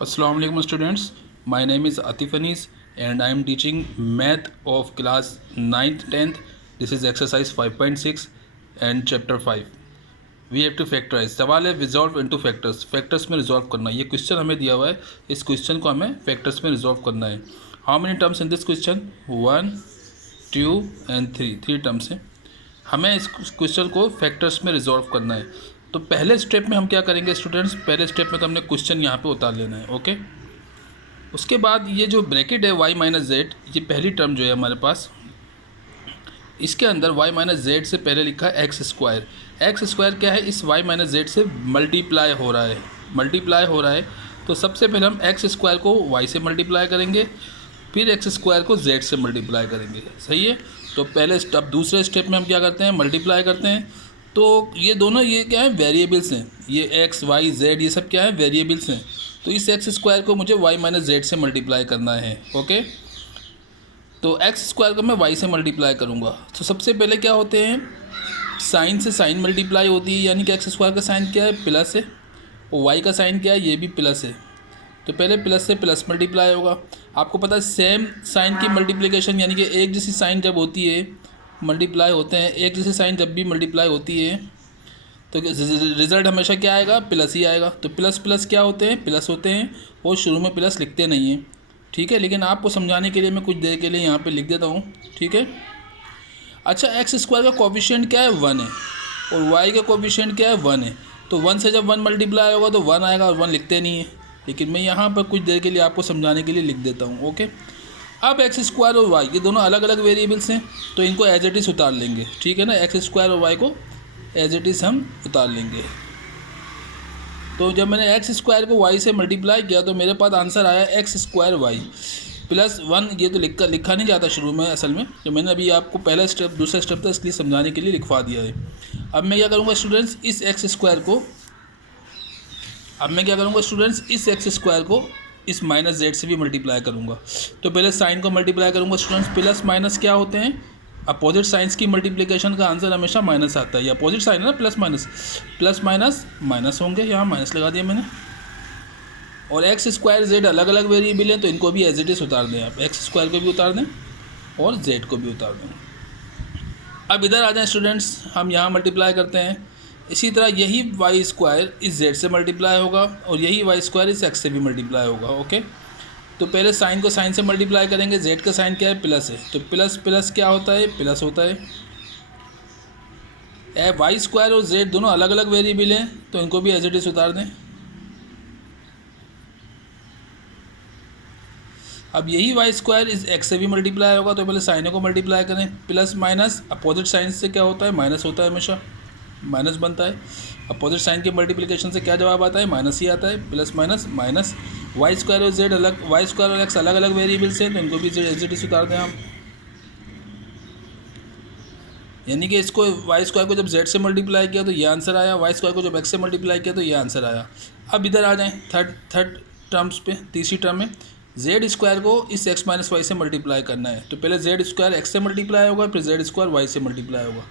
Assalamu alaikum students. My name is Atif Anis and I am teaching math of class 9th 10th. This is exercise 5.6 and chapter 5. We have to factorize. सवाल है resolve into factors. factors में resolve करना. ये question हमें दिया हुआ है. इस क्वेश्चन को हमें factors में resolve करना है. How many terms in this question? 1, 2 and 3. 3 terms हैं. हमें इस क्वेश्चन को फैक्टर्स में रिजॉल्व करना है. तो पहले स्टेप में हम क्या करेंगे स्टूडेंट्स, पहले स्टेप में तो हमने क्वेश्चन यहाँ पे उतार लेना है. ओके, उसके बाद ये जो ब्रैकेट है y माइनस जेड, ये पहली टर्म जो है हमारे पास, इसके अंदर y माइनस जेड से पहले लिखा है एक्स स्क्वायर. एक्स स्क्वायर क्या है, इस y माइनस जेड से मल्टीप्लाई हो रहा है. तो सबसे पहले हम एक्स स्क्वायर को y से मल्टीप्लाई करेंगे, फिर एक्स स्क्वायर को z से मल्टीप्लाई करेंगे. सही है. तो पहले अब दूसरे स्टेप में हम क्या करते हैं, मल्टीप्लाई करते हैं. तो ये दोनों ये क्या है, वेरिएबल्स हैं. ये एक्स वाई जेड ये सब क्या है, वेरिएबल्स हैं. तो इस एक्स स्क्वायर को मुझे वाई माइनस जेड से मल्टीप्लाई करना है. ओके, तो एक्स स्क्वायर को मैं वाई से मल्टीप्लाई करूँगा. तो सबसे पहले क्या होते हैं, साइन से साइन मल्टीप्लाई होती है, यानी कि एक्स स्क्वायर का साइन क्या है, प्लस है, और वाई का साइन क्या है, ये भी प्लस है. तो पहले प्लस से प्लस मल्टीप्लाई होगा. आपको पता है सेम साइन की मल्टीप्लिकेशन, यानी कि एक जैसी साइन जब होती है मल्टीप्लाई होते हैं, एक जैसी साइन जब भी मल्टीप्लाई होती है तो रिज़ल्ट हमेशा क्या आएगा, प्लस ही आएगा. तो प्लस प्लस क्या होते हैं, प्लस होते हैं, और शुरू में प्लस लिखते नहीं हैं. ठीक है, लेकिन आपको समझाने के लिए मैं कुछ देर के लिए यहाँ पे लिख देता हूँ. ठीक है. अच्छा, एक्स स्क्वायर का कोफिशिएंट क्या है, 1 है, और वाई का कोफिशिएंट क्या है, 1 है. तो 1 से जब 1 मल्टीप्लाई होगा तो 1 आएगा, और 1 लिखते नहीं है, लेकिन मैं यहाँ पर कुछ देर के लिए आपको समझाने के लिए लिख देता हूँ. ओके, अब एक्स स्क्वायर और वाई ये दोनों अलग अलग वेरिएबल्स हैं, तो इनको एज इट इज़ उतार लेंगे. ठीक है ना, एक्स स्क्वायर और वाई को एज इट इज़ हम उतार लेंगे. तो जब मैंने एक्स स्क्वायर को वाई से मल्टीप्लाई किया तो मेरे पास आंसर आया एक्स स्क्वायर वाई प्लस 1. ये तो लिखा नहीं जाता शुरू में असल में, तो मैंने अभी आपको पहला स्टेप दूसरा स्टेप था इसलिए समझाने के लिए लिखवा दिया है. अब मैं क्या करूँगा स्टूडेंट्स, इस एक्स स्क्वायर को इस माइनस जेड से भी मल्टीप्लाई करूँगा. तो पहले साइन को मल्टीप्लाई करूँगा स्टूडेंट्स. प्लस माइनस क्या होते हैं, अपोजिट साइंस की मल्टीप्लिकेशन का आंसर हमेशा माइनस आता है. ये अपोजिट साइन है ना, प्लस माइनस माइनस होंगे, यहाँ माइनस लगा दिया मैंने. और एक्स स्क्वायर जेड अलग अलग वेरिएबल हैं, तो इनको भी एज इट इज़ उतार दें. आप एक्स स्क्वायर को भी उतार दें और जेड को भी उतार दें. अब इधर आ जाएँ स्टूडेंट्स, हम यहाँ मल्टीप्लाई करते हैं. इसी तरह यही वाई स्क्वायर इस जेड से मल्टीप्लाई होगा, और यही वाई स्क्वायर इस एक्स से भी मल्टीप्लाई होगा. ओके, तो पहले साइन को साइन से मल्टीप्लाई करेंगे. जेड का साइन क्या है, प्लस है, तो प्लस प्लस क्या होता है, प्लस होता है. वाई स्क्वायर और जेड दोनों अलग अलग वेरिएबल हैं, तो इनको भी एज इट इज़ उतार दें. अब यही वाई स्क्वायर इस एक्स से भी मल्टीप्लाई होगा, तो पहले साइनों को मल्टीप्लाई करें. प्लस माइनस अपोजिट साइन से क्या होता है, माइनस होता है, हमेशा माइनस बनता है. अपोजिट साइन के मल्टीप्लिकेशन से क्या जवाब आता है, माइनस ही आता है. Plus minus minus. Y square और जेड अलग, वाई स्क्वायर और एक्स अलग अलग वेरिएबल्स हैं, तो इनको भी एज इट इज़ उतार दें हम. यानी कि इसको वाई स्क्वायर को जब जेड से मल्टीप्लाई किया तो ये आंसर आया, वाई स्क्वायर को जब एक्स से मल्टीप्लाई किया तो ये आंसर आया. अब इधर आ जाएँ थर्ड टर्म्स पे. तीसरी टर्म में जेड स्क्वायर को इस एक्स माइनस वाई से मल्टीप्लाई करना है. तो पहले जेड स्क्वायर एक्स से मल्टीप्लाई होगा, फिर जेड स्क्वायर वाई से मल्टीप्लाई होगा.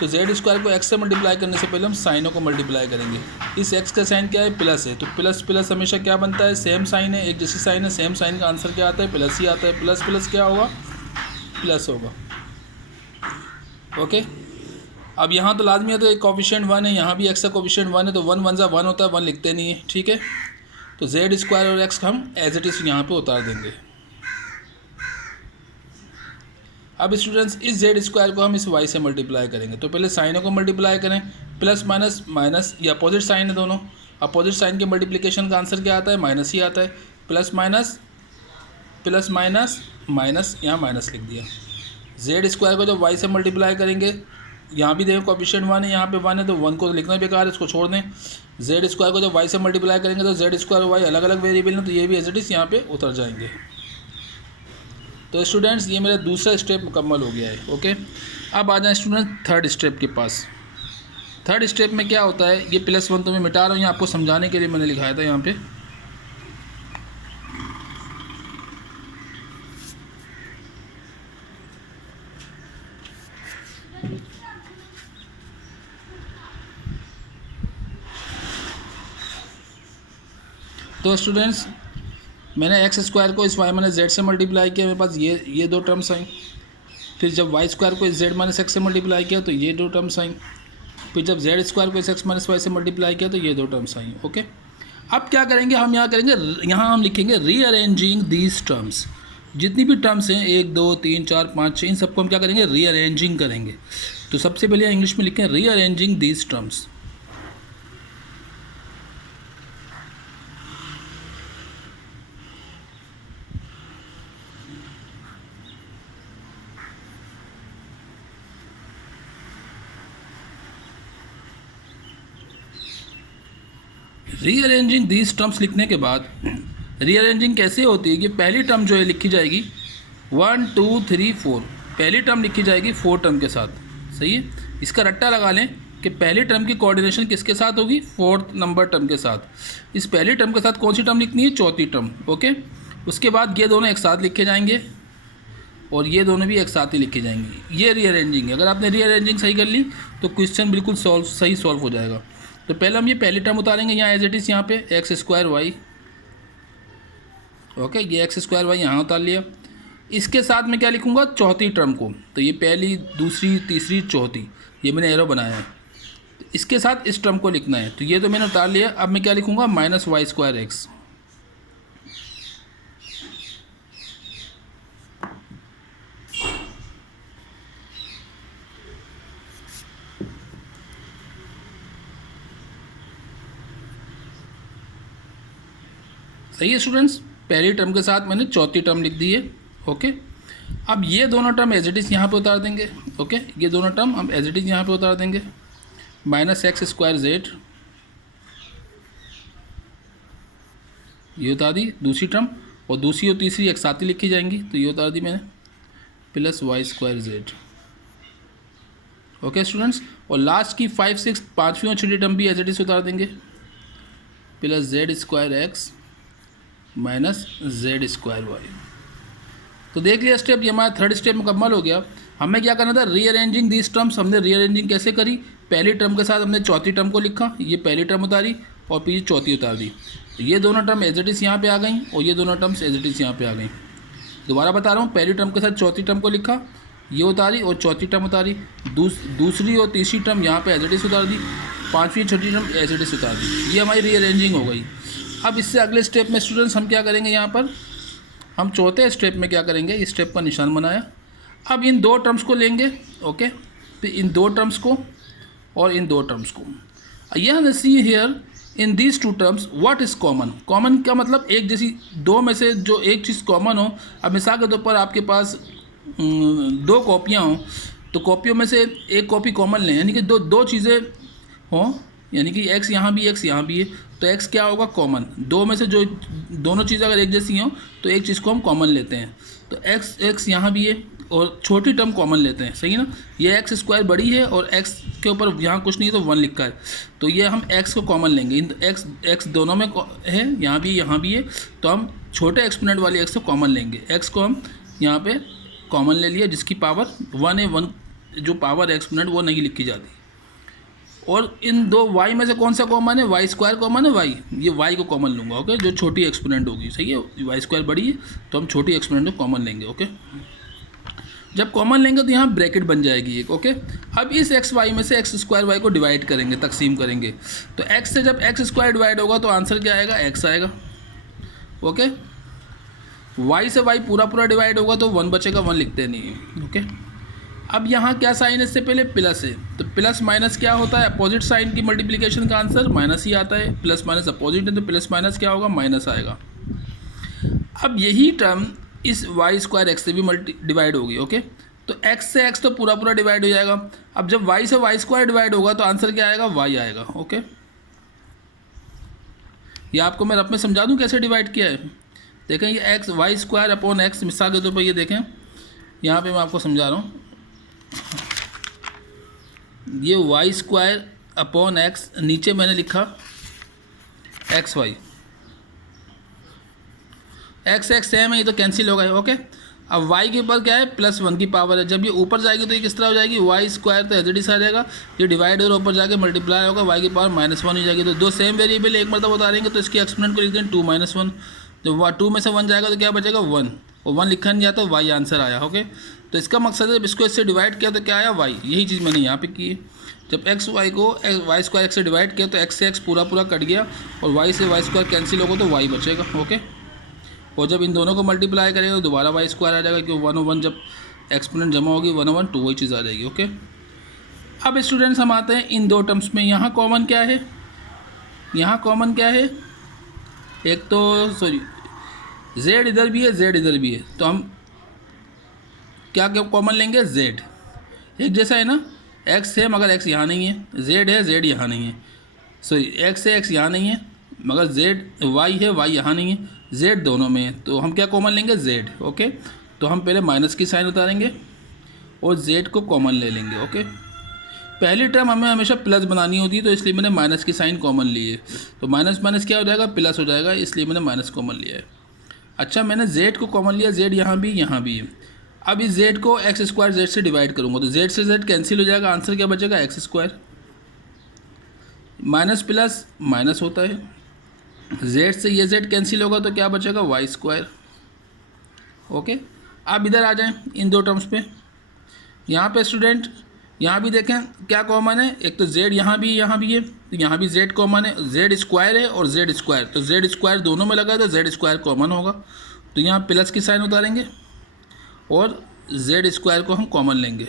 तो जेड स्क्वायर को एक्स से मल्टीप्लाई करने से पहले हम साइनों को मल्टीप्लाई करेंगे. इस एक्स का साइन क्या है, प्लस है, तो प्लस प्लस हमेशा क्या बनता है, सेम साइन है, एक जैसी साइन है, सेम साइन का आंसर क्या आता है, प्लस ही आता है. प्लस प्लस क्या होगा, प्लस होगा. ओके, अब यहाँ तो लाजमी है, तो एक कोफिशिएंट 1 है, यहाँ भी एक्स का कोफिशिएंट 1 है, तो 1 1 1 होता है, 1 लिखते नहीं है. ठीक है, तो जेड स्क्वायर और एक्स हम एज इट इज़ यहाँ पे उतार देंगे. अब स्टूडेंट्स इस जेड स्क्वायर को हम इस वाई से मल्टीप्लाई करेंगे. तो पहले साइनों को मल्टीप्लाई करें. प्लस माइनस माइनस, ये अपोजिट साइन है दोनों, अपोजिट साइन के मल्टीप्लिकेशन का आंसर क्या आता है, माइनस ही आता है. प्लस माइनस माइनस, यहाँ माइनस लिख दिया. जेड स्क्वायर को जब वाई से मल्टीप्लाई करेंगे, यहाँ भी देखो कोफिशिएंट 1 है, यहाँ पे 1 है, तो 1 को लिखना बेकार है, इसको छोड़ दें. जेड स्क्वायर को जब वाई से मल्टीप्लाई करेंगे तो जेड स्क्वायर और वाई अलग अलग वेरिएबल हैं, तो ये भी एज इट इज़ यहाँ पे उतर जाएंगे. तो स्टूडेंट्स ये मेरा दूसरा स्टेप मुकम्मल हो गया है. ओके, अब आ जाए स्टूडेंट थर्ड स्टेप के पास. थर्ड स्टेप में क्या होता है, ये +1 तो मैं मिटा रहा हूँ, यहाँ आपको समझाने के लिए मैंने लिखाया था यहाँ पे. तो स्टूडेंट्स मैंने एक्स स्क्वायर को इस वाई माइनस जेड से मल्टीप्लाई किया, मेरे पास ये दो टर्म्स आई। फिर जब वाई स्क्वायर को इस जेड माइनस एक्स से मल्टीप्लाई किया तो ये दो टर्म्स आई। फिर जब जेड स्क्वायर को इस एक्स माइनस वाई से मल्टीप्लाई किया तो ये दो टर्म्स आई। ओके, अब क्या करेंगे हम, यहाँ करेंगे, यहाँ हम लिखेंगे रीअरेंजिंग दीज टर्म्स। जितनी भी टर्म्स हैं 1 2 3 4 5 6, इन सबको हम क्या करेंगे, रीअरेंजिंग करेंगे। तो सबसे पहले इंग्लिश में लिखें rearranging these terms. Rearranging these terms लिखने के बाद रीअरेंजिंग कैसे होती है कि पहली टर्म जो है लिखी जाएगी 1 2 3 4, पहली टर्म लिखी जाएगी 4 टर्म के साथ। सही है, इसका रट्टा लगा लें कि पहली टर्म की कोऑर्डिनेशन किसके साथ होगी, 4th नंबर टर्म के साथ। इस पहली टर्म के साथ कौन सी टर्म लिखनी है, चौथी टर्म। ओके, उसके बाद ये दोनों एक साथ लिखे जाएंगे और ये दोनों भी एक साथ ही लिखे जाएंगे। ये रीअरेंजिंग है। अगर आपने रीअरेंजिंग सही कर ली तो क्वेश्चन बिल्कुल सही सॉल्व हो जाएगा। तो पहले हम ये पहली टर्म उतारेंगे यहाँ एज इट इज़, यहाँ पे एक्स स्क्वायर वाई। ओके, ये एक्स स्क्वायर वाई यहाँ उतार लिया। इसके साथ मैं क्या लिखूँगा, चौथी टर्म को। तो ये पहली, दूसरी, तीसरी, चौथी, ये मैंने एरो बनाया है। तो इसके साथ इस टर्म को लिखना है। तो ये तो मैंने उतार लिया। अब मैं क्या लिखूँगा, माइनस वाई स्क्वायर एक्स। सही है स्टूडेंट्स, पहली टर्म के साथ मैंने चौथी टर्म लिख दी है। ओके, अब ये दोनों टर्म एज इट इज़ यहाँ पे उतार देंगे। ओके, ये दोनों टर्म हम एज इट इज़ यहाँ पे उतार देंगे। माइनस एक्स स्क्वायर जेड, ये उतार दी दूसरी टर्म, और दूसरी और तीसरी एक साथ ही लिखी जाएंगी। तो ये उतार दी मैंने, plus Y square Z. Okay students, और लास्ट की 5 6 पाँचवीं और छठी टर्म भी एज इट इज़ उतार देंगे, plus Z square X minus Z square Y. तो देख लिया स्टेप, ये हमारा थर्ड स्टेप मुकम्मल हो गया। हमें क्या करना था, रीअरेंजिंग दीज टर्म्स। हमने रीअरेंजिंग कैसे करी, पहली टर्म के साथ हमने चौथी टर्म को लिखा, ये पहली टर्म उतारी और पीछे चौथी उतार दी। तो ये दोनों टर्म एज इट इज़ यहाँ पे आ गई और ये दोनों टर्म्स एज इट इज़ यहाँ पे आ गई। दोबारा बता रहा हूँ, पहली टर्म के साथ चौथी टर्म को लिखा, ये उतारी और चौथी टर्म उतारी। दूसरी और तीसरी टर्म यहाँ पे एज इट इज़ उतार दी, पाँचवीं छठी टर्म एज इट इज़ उतार दी। ये हमारी रीअरेंजिंग हो गई। अब इससे अगले स्टेप में स्टूडेंट्स हम क्या करेंगे, यहाँ पर हम चौथे स्टेप में क्या करेंगे, इस स्टेप का निशान बनाया। अब इन दो टर्म्स को लेंगे। ओके, तो इन दो टर्म्स को और इन दो टर्म्स को, यहाँ see here in these two terms what is common. Common का मतलब एक जैसी, दो में से जो एक चीज़ कॉमन हो। अब मिसाल के तौर पर आपके पास 2 कॉपियाँ हों, तो कॉपियों में से एक कॉपी कॉमन लें, यानी कि दो चीज़ें हों, यानी कि x यहाँ भी x यहाँ भी है, तो x क्या होगा, कॉमन। दो में से जो दोनों चीज़ें अगर एक जैसी हों तो एक चीज़ को हम कॉमन लेते हैं। तो x यहाँ भी है और छोटी टर्म कॉमन लेते हैं। सही है ना, ये एक्स स्क्वायर बड़ी है और x के ऊपर यहाँ कुछ नहीं है तो 1 लिखा है, तो ये हम x को कॉमन लेंगे। इन x दोनों में है, यहाँ भी है, तो हम छोटे एक्सपोनेंट वाली x को कॉमन लेंगे। x को हम यहाँ पे कॉमन ले लिया, जिसकी पावर 1 है। 1 जो पावर एक्सपोनेंट वो नहीं लिखी जाती। और इन दो y में से कौन सा कॉमन है, वाई स्क्वायर कॉमन है, y, ये y को कॉमन लूँगा। ओके, जो छोटी एक्सपोनेंट होगी। सही है, वाई स्क्वायर बड़ी है तो हम छोटी एक्सपोनेंट को कॉमन लेंगे। ओके, जब कॉमन लेंगे तो यहाँ ब्रैकेट बन जाएगी एक। ओके, अब इस एक्स वाई में से एक्स स्क्वायर वाई को डिवाइड करेंगे, तकसीम करेंगे। तो x से जब एक्स स्क्वायर डिवाइड होगा तो आंसर क्या आएगा, x आएगा। ओके, y से y पूरा डिवाइड होगा तो 1 बचेगा, 1 लिखते नहीं है। ओके, अब यहाँ क्या साइन है, इससे पहले प्लस है, तो प्लस माइनस क्या होता है, अपोजिट साइन की मल्टीप्लिकेशन का आंसर माइनस ही आता है। प्लस माइनस अपोजिट है तो प्लस माइनस क्या होगा, माइनस आएगा। अब यही टर्म इस वाई स्क्वायर एक्स से भी डिवाइड होगी। ओके, तो एक्स से एक्स तो पूरा डिवाइड हो जाएगा। अब जब वाई से वाई स्क्वायर डिवाइड होगा तो आंसर क्या आएगा, वाई आएगा। ओके, ये आपको मैं रफ में समझा दूँ कैसे डिवाइड किया है। देखें, ये X Y square upon X, मिसाल के तौर पर ये देखें, यहाँ पे मैं आपको समझा रहा हूँ। ये वाई स्क्वायर अपॉन एक्स, नीचे मैंने लिखा X Y, X X same है, ये तो कैंसिल हो गए। ओके, अब y के ऊपर क्या है, +1 की पावर है। जब ये ऊपर जाएगी तो ये किस तरह हो जाएगी, वाई स्क्वायर तो एज इट इज आ जाएगा, ये डिवाइड और ऊपर जाके मल्टीप्लाई होगा, y की पावर -1 हो जाएगी। तो दो सेम वेरिएबल एक मतलब बता देंगे तो इसकी एक्सपोनेंट को लिख दें 2 - 1। जब 2 में से 1 जाएगा तो क्या बचेगा 1, और 1 लिखा नहीं जाता, वाई आंसर आया। ओके, तो इसका मकसद है इसको इससे डिवाइड किया तो क्या आया वाई, यही चीज़ मैंने यहाँ पे की है। जब एक्स वाई को वाई स्क्वायर एक्स से डिवाइड किया तो एक्स से एक्स पूरा पूरा कट गया और वाई से वाई स्क्वायर कैंसिल होगा तो वाई बचेगा। ओके, और जब इन दोनों को मल्टीप्लाई करेगा तो दोबारा वाई स्क्वायर आ जाएगा, क्योंकि 1/1 जब एक्सपोनेंट जमा होगी 1/1 2 वही चीज़ आ जाएगी। ओके, अब स्टूडेंट्स हम आते हैं इन दो टर्म्स में। यहाँ कॉमन क्या है, यहाँ कॉमन क्या है, एक तो सॉरी z इधर भी है z इधर भी है, तो हम क्या क्या कॉमन लेंगे, z एक जैसा है ना, x है मगर x यहाँ नहीं है, z है z यहाँ नहीं है, सॉरी x है x यहाँ नहीं है मगर z y है y यहाँ नहीं है, z दोनों में है, तो हम क्या कॉमन लेंगे z। ओके, तो हम पहले माइनस की साइन उतारेंगे और z को कॉमन ले लेंगे। ओके, पहली टर्म हमें हमेशा प्लस बनानी होती है तो इसलिए मैंने माइनस की साइन कॉमन ली है, तो माइनस माइनस क्या हो जाएगा, प्लस हो जाएगा, इसलिए मैंने माइनस कॉमन लिया है। अच्छा, मैंने z को कॉमन लिया, z यहाँ भी है। अब इस z को एक्स स्क्वायर z से डिवाइड करूँगा तो z से z कैंसिल हो जाएगा, आंसर क्या बचेगा x square, minus plus minus होता है, z से ये z कैंसिल होगा तो क्या बचेगा वाई स्क्वायर। ओके, अब इधर आ जाएं इन दो टर्म्स पे। यहाँ पे स्टूडेंट यहाँ भी देखें क्या कॉमन है, एक तो z यहाँ भी है, तो यहाँ भी z कॉमन है, z स्क्वायर है और z स्क्वायर, तो z स्क्वायर दोनों में लगा है तो z स्क्वायर कॉमन होगा, तो यहाँ प्लस की साइन उतारेंगे और z स्क्वायर को हम कॉमन लेंगे।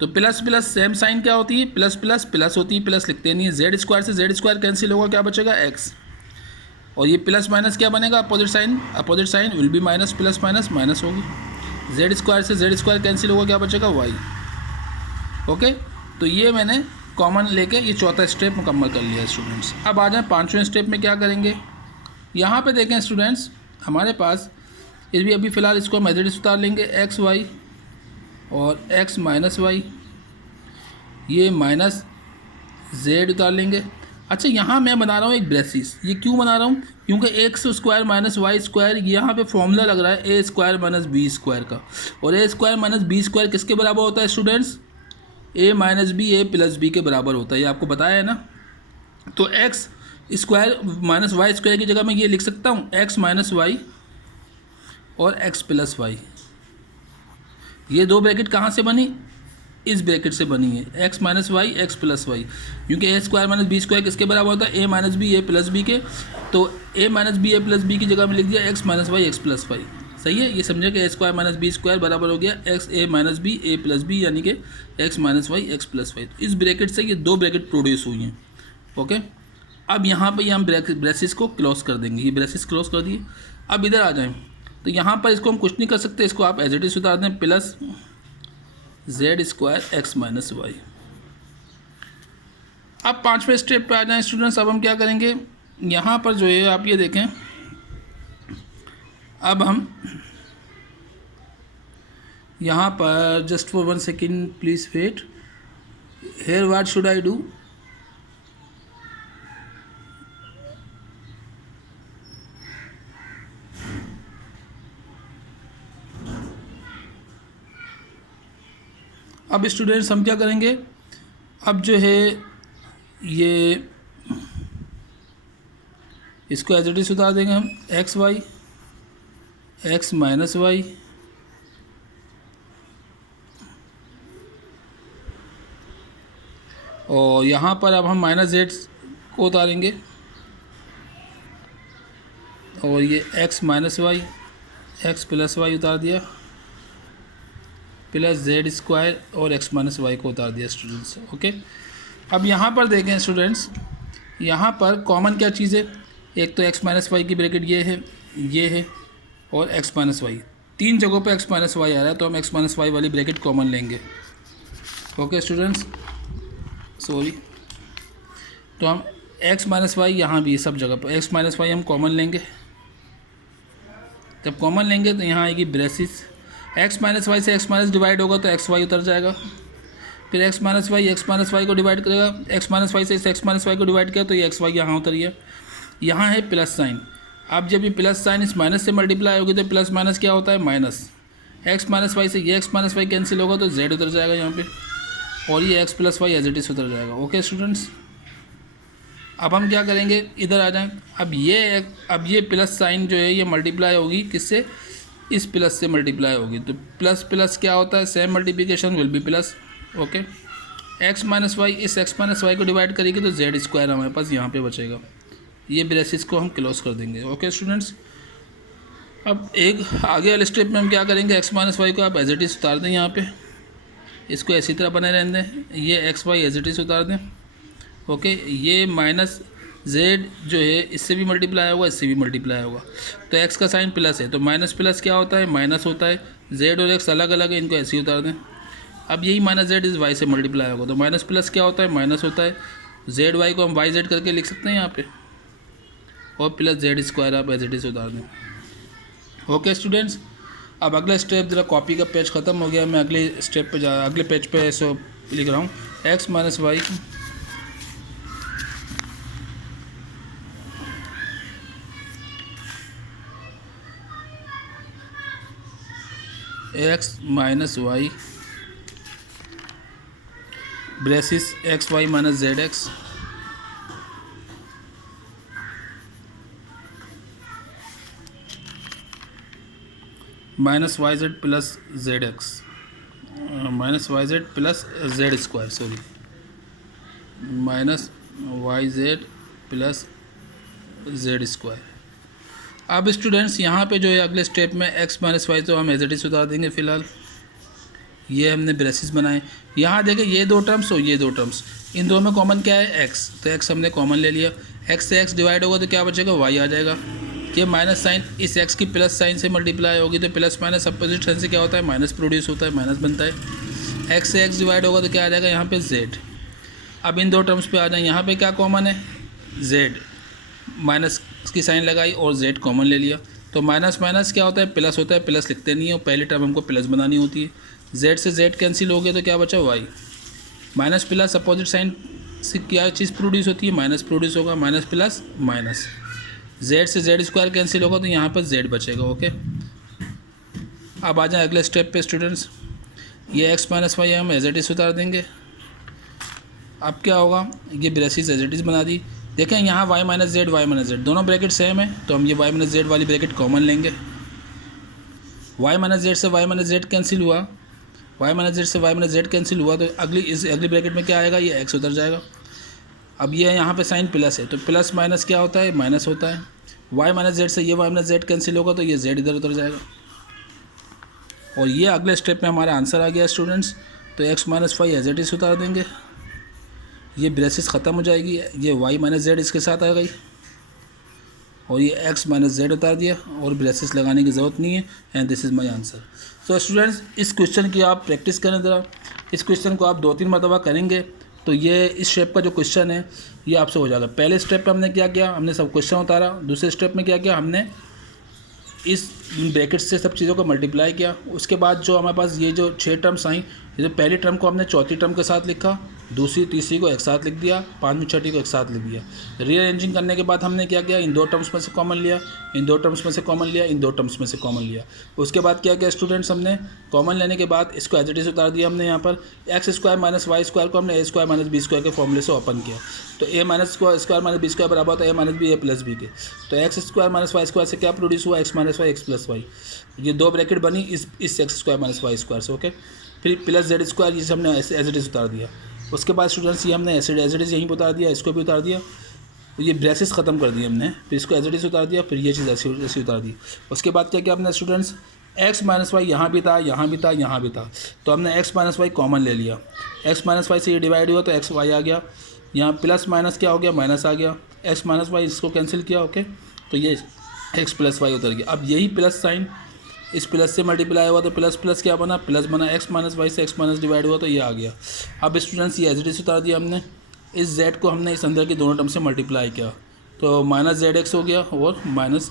तो प्लस प्लस सेम साइन क्या होती है, प्लस प्लस प्लस होती है, प्लस लिखते नहीं है, z स्क्वायर से z स्क्वायर कैंसिल होगा, क्या बचेगा x, और ये प्लस माइनस क्या बनेगा, opposite sign will be minus, plus minus minus होगी, z स्क्वायर से z स्क्वायर कैंसिल होगा, क्या बचेगा y। ओके, तो ये मैंने कॉमन लेके ये चौथा स्टेप मुकम्मल कर लिया है स्टूडेंट्स। अब आ जाएं पांचवें स्टेप में क्या करेंगे। यहाँ पे देखें स्टूडेंट्स, हमारे पास इस भी अभी फ़िलहाल इसको हम एज इट इज़ उतार लेंगे, एक्स वाई और x माइनस वाई, ये माइनस z उतार लेंगे। अच्छा, यहाँ मैं बना रहा हूँ एक ब्रेसिस, ये क्यों बना रहा हूँ, क्योंकि X square minus Y square यहाँ पे फॉर्मूला लग रहा है A square minus B square का, और A square minus B square किसके बराबर होता है students, A minus B A plus B के बराबर होता है, ये आपको बताया है ना। तो x square minus Y square की जगह मैं ये लिख सकता हूँ एक्स माइनस वाई और एक्स प्लस वाई। ये दो ब्रैकेट कहाँ से बनी, इस ब्रैकेट से बनी है, X minus Y x plus Y, क्योंकि A square minus B square किसके बराबर होता है, ए माइनस बी ए प्लस बी के, तो ए माइनस बी ए प्लस बी की जगह में लिख दिया X minus Y x plus Y. सही है, ये समझे कि A square minus B square बराबर हो गया X A minus B A plus B, यानी कि X minus Y x plus Y. तो इस ब्रैकेट से ये दो ब्रैकेट प्रोड्यूस हुई हैं। ओके, अब यहाँ पर हम ब्रेसिस को क्लोज कर देंगे, ये ब्रेसिस क्लोज कर दिए। अब इधर आ जाएँ तो यहाँ पर इसको हम कुछ नहीं कर सकते, इसको आप एज इट इज़ उतार दें, plus z square X minus Y. अब पांचवें स्टेप पे आ जाएं स्टूडेंट्स। अब हम क्या करेंगे, यहाँ पर जो है आप ये देखें, अब हम यहाँ पर just for 1 second please wait, here what should I do, अब स्टूडेंट्स हम क्या करेंगे, अब जो है ये इसको एज इट इज़ उतार देंगे हम, X Y X minus Y और यहाँ पर अब हम माइनस जेड को उतारेंगे और ये X minus Y x plus Y उतार दिया, प्लस जेड स्क्वायर और एक्स माइनस वाई को उतार दिया स्टूडेंट्स। ओके, अब यहाँ पर देखें स्टूडेंट्स, यहाँ पर कॉमन क्या चीज़ है, एक तो एक्स माइनस वाई की ब्रैकेट ये है और एक्स माइनस वाई, तीन जगहों पे एक्स माइनस वाई आ रहा है, तो हम एक्स माइनस वाई वाली ब्रैकेट कॉमन लेंगे। ओके स्टूडेंट्स, सॉरी, तो हम एक्स माइनस वाई यहाँ भी सब जगह पर एक्स माइनस वाई हम कॉमन लेंगे। जब कॉमन लेंगे तो यहाँ आएगी ब्रेसिस, एक्स माइनस वाई से एक्स माइनस डिवाइड होगा तो एक्स वाई उतर जाएगा, फिर एक्स माइनस वाई को डिवाइड करेगा, एक्स माइनस वाई से एक्स माइनस वाई को डिवाइड किया तो ये एक्स वाई यहाँ उतर गया, यहाँ है प्लस साइन। अब जब ये प्लस साइन इस माइनस से मल्टीप्लाई होगी तो प्लस माइनस क्या होता है माइनस, एक्स माइनस वाई से ये एक्स माइनस वाई कैंसिल होगा तो जेड उतर जाएगा यहाँ पे, और ये X plus Y as it is उतर जाएगा। ओके स्टूडेंट्स, अब हम क्या करेंगे, इधर आ जाएं। अब ये प्लस साइन जो है ये मल्टीप्लाई होगी किससे, इस प्लस से मल्टीप्लाई होगी। तो प्लस प्लस क्या होता है, same multiplication will be plus. Okay, X minus Y, इस एक्स माइनस वाई को डिवाइड करेंगे तो जेड स्क्वायर हमारे पास यहाँ पे बचेगा। ये ब्रेसिस को हम क्लोज कर देंगे। ओके स्टूडेंट्स, अब एक आगे वाले स्टेप में हम क्या करेंगे, एक्स माइनस वाई को आप एज इट इज़ उतार दें यहाँ पे, इसको ऐसी तरह बने रहने दें। ये X Y as it is उतार दें। ओके, ये माइनस जेड जो है इससे भी मल्टीप्लाई होगा, इससे भी मल्टीप्लाई होगा। तो एक्स का साइन प्लस है तो माइनस प्लस क्या होता है, माइनस होता है। जेड और एक्स अलग अलग है, इनको ऐसे ही उतार दें। अब यही माइनस जेड इस वाई से मल्टीप्लाई होगा तो माइनस प्लस क्या होता है, माइनस होता है। जेड वाई को हम वाई जेड करके लिख सकते हैं यहाँ पे, और प्लस जेड स्क्वायर आप एज इट इज़ उतार दें। ओके स्टूडेंट्स, अब अगला स्टेप, ज़रा कॉपी का पेज ख़त्म हो गया, मैं अगले स्टेप पे अगले पेज पे ऐसे लिख रहा हूँ। X minus Y X minus Y braces X Y minus Z X minus Y Z plus Z X minus Y Z plus Z square, sorry, minus Y Z plus Z square. अब students यहाँ पे जो है अगले step में x minus Y तो हम as it is उतार देंगे। फ़िलहाल ये हमने ब्रेसिस बनाए। यहाँ देखें ये दो टर्म्स और ये दो टर्म्स, इन दोनों में कॉमन क्या है, एक्स, तो एक्स हमने कॉमन ले लिया। एक्स से एक्स डिवाइड होगा तो क्या बचेगा, वाई आ जाएगा। ये माइनस साइन इस एक्स की प्लस साइन से मल्टीप्लाई होगी तो प्लस माइनस अपोजिट साइन से क्या होता है, माइनस प्रोड्यूस होता है, माइनस बनता है। एक्स से एक्स डिवाइड होगा तो क्या आ जाएगा यहाँ पे जेड। अब इन दो टर्म्स पे आ जाए, यहाँ पे क्या कॉमन है, जेड, माइनस की साइन लगाई और जेड कॉमन ले लिया तो माइनस माइनस क्या होता है, प्लस होता है। प्लस लिखते नहीं हो, पहली टर्म हमको प्लस बनानी होती है। जेड से जेड कैंसिल हो गया तो क्या बचा, Y. Minus plus opposite sign से क्या चीज़ प्रोड्यूस होती है, माइनस प्रोड्यूस होगा, माइनस प्लस माइनस। जेड से जेड स्क्वायर कैंसिल होगा तो यहाँ पर जेड बचेगा। ओके, अब आ जाए अगले स्टेप पे स्टूडेंट्स। ये एक्स माइनस वाई हम एज इट इज़ उतार देंगे। अब क्या होगा, ये ब्रेसिस एज इट इज़ बना दी। देखें यहाँ वाई माइनस जेड दोनों ब्रैकेट सेम है तो हम ये वाई माइनस जेड वाली ब्रैकेट कॉमन लेंगे। वाई माइनस जेड से वाई माइनस जेड कैंसिल हुआ, वाई माइनस जेड से वाई माइनस जेड कैंसिल हुआ तो अगली ब्रैकेट में क्या आएगा, ये एक्स उतर जाएगा। अब ये यहाँ पे साइन प्लस है तो प्लस माइनस क्या होता है, माइनस होता है। वाई माइनस जेड से ये वाई माइनस जेड कैंसिल होगा तो ये जेड इधर उतर जाएगा। और ये अगले स्टेप में हमारा आंसर आ गया स्टूडेंट्स। तो X minus Y as it is उतार देंगे, ये ब्रेसिस ख़त्म हो जाएगी, ये वाई माइनस जेड इसके साथ आ गई और ये एक्स माइनस जेड उतार दिया और ब्रेसिस लगाने की ज़रूरत नहीं है। And this is my answer. So students, इस क्वेश्चन की आप प्रैक्टिस करें ज़रा। इस क्वेश्चन को आप 2-3 मरतबा करेंगे तो ये इस शेप का जो क्वेश्चन है ये आपसे हो जाएगा। पहले स्टेप पे हमने क्या किया, हमने सब क्वेश्चन उतारा। दूसरे स्टेप में क्या किया, हमने इस ब्रैकेट से सब चीज़ों को मल्टीप्लाई किया। उसके बाद जो हमारे पास ये जो 6 टर्म्स आई, ये जो पहली टर्म को हमने चौथी टर्म के साथ लिखा, दूसरी तीसरी को एक साथ लिख दिया, पाँचवीं छठी को एक साथ लिख दिया। रीअरेंजिंग करने के बाद हमने क्या किया, इन दो टर्म्स में से कॉमन लिया, इन दो टर्म्स में से कॉमन लिया, इन दो टर्म्स में से कॉमन लिया। उसके बाद क्या किया स्टूडेंट्स, हमने कॉमन लेने के बाद इसको एज इट इज़ उतार दिया। हमने यहाँ पर x square minus Y square को हमने a square minus B square के फॉर्मूले से ओपन किया। तो ए minus square minus B square बराबर होता है ए माइनस बी ए प्लस बी के। तो x square minus Y square से क्या प्रोड्यूस हुआ, x minus Y x plus Y. ये दो ब्रैकेट बनी इस x square minus Y square से। ओके, फिर प्लस जेड स्क्वायर जिसे हमने एज इट इज़ उतार दिया। उसके बाद स्टूडेंट्स ये हमने एज इट इज़ यहीं पर उतार दिया, इसको भी उतार दिया। ये ब्रेसेस ख़त्म कर दिए हमने, फिर इसको एज इट इज़ उतार दिया, फिर ये चीज़ ऐसी उतार दी। उसके बाद क्या किया हमने स्टूडेंट्स, एक्स माइनस वाई यहाँ भी था, यहाँ भी था, यहाँ भी था, तो हमने एक्स माइनस वाई कॉमन ले लिया। एक्स माइनस वाई से ये डिवाइड हुआ तो एक्स वाई आ गया। यहाँ प्लस माइनस क्या हो गया, माइनस आ गया। एक्स माइनस वाई इसको कैंसिल किया। ओके, तो ये एक्स प्लस वाई उतर गया। अब यही प्लस साइन इस प्लस से मल्टीप्लाई हुआ तो प्लस प्लस क्या बना, प्लस बना। एक्स माइनस वाई से एक्स माइनस डिवाइड हुआ तो ये आ गया। अब स्टूडेंट्स ये एज इट इज़ उतार दिया हमने। इस जेड को हमने इस अंदर की दोनों टर्म से मल्टीप्लाई किया तो माइनस जेड एक्स हो गया और माइनस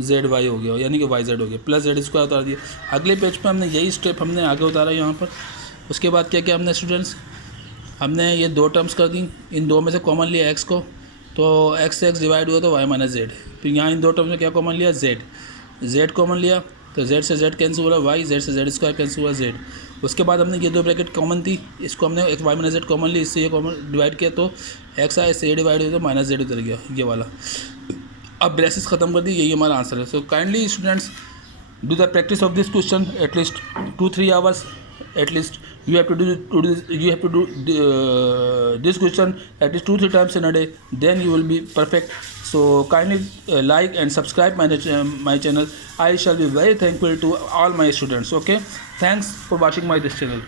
जेड वाई हो गया, यानी कि वाई जेड हो गया। प्लस जेड स्क्वायर उतार दिया। अगले पेज पे हमने यही स्टेप हमने आगे उतारा यहाँ पर। उसके बाद क्या किया हमने स्टूडेंट्स, हमने ये दो टर्म्स कर दी, इन दो में से कॉमन लिया एक्स को, तो एक्स से एक्स डिवाइड हुआ तो वाई माइनस जेड। फिर यहाँ इन दो टर्म्स में क्या कॉमन लिया, जेड कॉमन लिया तो जेड से जेड कैंसिल हुआ वाई, जेड से जेड स्क्वायर कैंसिल हुआ जेड। उसके बाद हमने ये दो ब्रैकेट कॉमन थी, इसको हमने x Y minus z common ली, इससे ये कॉमन डिवाइड किया तो एक्स आया, इससे ये डिवाइड हुआ तो माइनस जेड उतर गया ये वाला। अब ब्रेसेस ख़त्म कर दी, यही हमारा आंसर है। So kindly students do the practice of this question at least 2-3 hours. At least you have to do this question at least 2-3 times in a day, then you will be perfect. So kindly like and subscribe my channel. I shall be very thankful to all my students. Okay, thanks for watching my this channel.